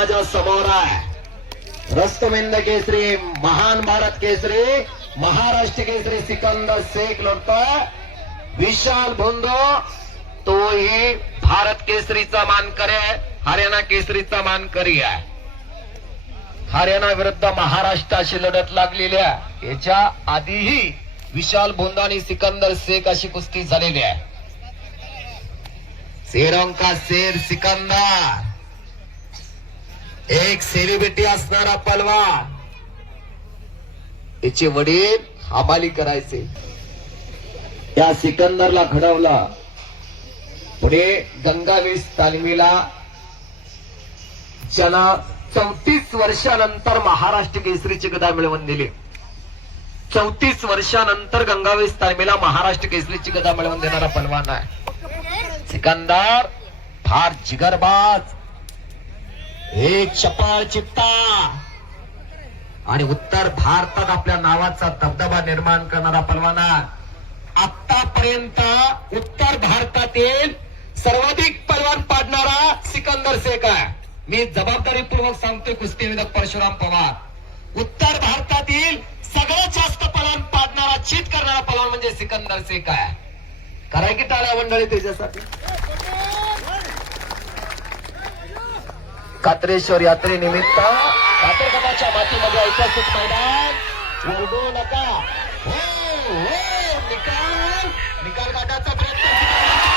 माझ्या समोर आहे. रस्तमिंद केसरी, महान भारत केसरी, महाराष्ट्र केसरी सिकंदर शेख लढतोय. विशाल भोंदो तोही भारत केसरीचा मानकरी आहे, हरियाणा केसरीचा मानकरी आहे. हरियाणा विरुद्ध महाराष्ट्राची लढत लागलेली आहे. याच्या आधीही विशाल भोंदा आणि सिकंदर शेख अशी कुस्ती झालेली आहे. शेरों का शेर सिकंदर, एक सेलिब्रिटी असणारा पलवान. याचे वडील हमाली करायचे. त्या सिकंदरला घडवला. पुढे गंगावेश तालमीला ज्याला 34 वर्षानंतर महाराष्ट्र केसरीची गदा मिळवून दिली. 34 वर्षानंतर गंगावेश तालमीला महाराष्ट्र केसरीची गदा मिळवून देणारा पलवान आहे सिकंदर. फार जिगरबाज, एक चपळ चित्ता आणि उत्तर भारतात आपल्या नावाचा दबदबा निर्माण करणारा पलवान आहे. आतापर्यंत उत्तर भारतातील सर्वाधिक पलवान पाडणारा सिकंदर शेख आहे. मी जबाबदारीपूर्वक सांगतोय कुस्तीविदक परशुराम पवार. उत्तर भारतातील सगळ्यात जास्त पलवान पाडणारा, चीत करणारा पलवान म्हणजे सिकंदर शेख आहे. कराय की टाळ्या मंडळी त्याच्यासाठी. कात्रेश्वर यात्रेनिमित्त कात्रगडाच्या मातीमध्ये ऐतिहासिक मैदान. उडू नका. हो, निकाल गाठायचा प्रयत्न.